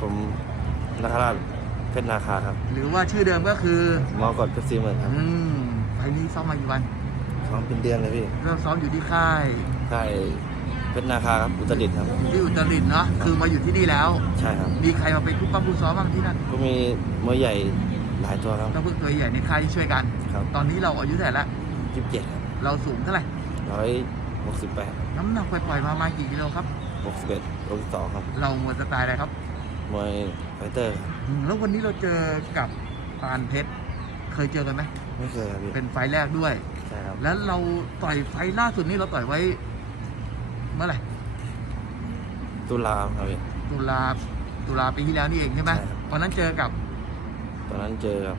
ผมนักราชเพชรนาคาครับหรือว่าชื่อเดิมก็คือมอกอดเพชรซีเหมือนครับอืมไฟล์นี้ซ้อมมากี่วันซ้อมเป็นเดือนเลยพี่เริ่มซ้อมอยู่ที่ค่ายใช่เพชรนาคาครับอุตรดิตถ์ครับที่อุตรดิตถ์เนาะคือมาอยู่ที่นี่แล้ว ใช่ครับมีใครมาเป็นคู่ปั้มคู่ซ้อมบ้างที่นั่นก็มีมวยใหญ่หลายตัวครับต้องพึ่งตัวใหญ่ในค่ายที่ช่วยกัน ครับตอนนี้เราอายุเท่าไหร่ละยี่สิบเจ็ดครับเราสูงเท่าไหร่ร้อยหกสิบแปดน้ำหนักปล่อยๆมามากี่กิโลครับหกสิบเอ็ดหกสิบสองครับ เราหมดสไตล์อะไรครับ มวยไฟเตอร์ครับอืมแล้ววันนี้เราเจอกับปานเพชร เคยเจอกันไหมไม่เคยครับพี่เป็นไฟล์แรกด้วย ใช่ครับแล้วเราต่อยไฟล์ล่าสุดนี้เราต่อยไว้ เมื่อไหร่ตุลาครับพี่ ตุลาตุลาปีที่แล้วนี่เองใช่ไหมใช่ครับ วันนั้นเจอกับตอนนั้นเจอกับ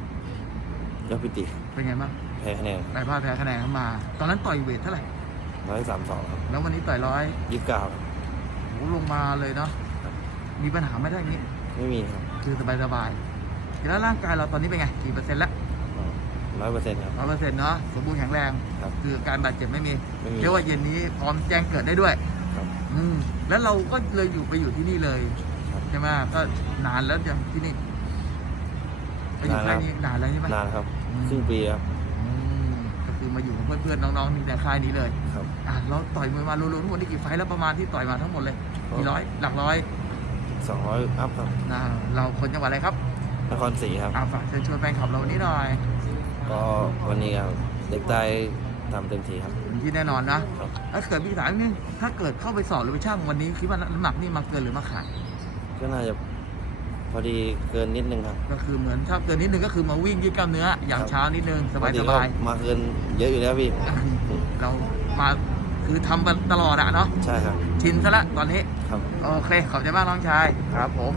ยอดพิติครับเป็นไงบ้างแพ้คะแนนได้พลาดแพ้คะแนนเข้ามา ตอนนั้นต่อยเวทเท่าไหร่ ร้อยสามสองครับแล้ววันนี้ต่อยร้อยยี่สิบเก้าครับโหลงมาเลยเนาะครับ มีปัญหาไม่ได้นี้ไม่มีครับคือสบายสบายๆแล้วร่างกายเราตอนนี้เป็นไงกี่เปอร์เซ็นต์แล้วร้อยเปอร์เซ็นต์ครับร้อยเปอร์เซ็นต์เนาะสมบูรณ์แข็งแรงครับคือการบาดเจ็บไม่มีไม่มีเรียกว่าเย็นนี้พร้อมแจ้งเกิดได้ด้วยครับอืมแล้วเราก็เลยอยู่ไปอยู่ที่นี่เลยครับใช่ไหมก็นานแล้วยังที่นี่ไปอยู่นานแล้วค่ายนี้นานแล้วใช่ไหมนานครับอืมครึ่งปีครับอืมก็คือมาอยู่กับเพื่อนๆน้องๆนี่ในค่ายนี้เลย ครับอะเราต่อยมวยมารวมๆทั้งหมดนี่กี่ไฟท์แล้วประมาณที่ต่อยมาทั้งหมดเลยกี่ร้อยหลักร้อย สองร้อยอัพครับนะเราคนจังหวัดอะไรครับนครศรีครับอ่าฝากเชิญชวนแฟนคลับเราวันนี้หน่อย ก็วันนี้ครับเด็กใต้ทำเต็มที่ครับ ที่แน่นอนนะ ครับ ถ้าเกิดพี่ถามนี่ถ้าเกิดเข้าไปสอบหรือไปช่างวันนี้คิดว่าน้ำหนักนี่มาเกินหรือมาขาดก็น่าจะพอดีเกินนิดนึงครับก็คือเหมือนถ้าเกินนิดนึงก็คือมาวิ่งยืดกล้ามเนื้ออย่างครับเช้านิดนึงสบายปกติสก็บายมาเกินเยอะอยู่แล้วพี่ เรามา คือทำมาตลอดอะเนาะใช่ครับชินซะละตอนนี้ ครับ โอเค ขอบใจมากน้องชาย ครับผม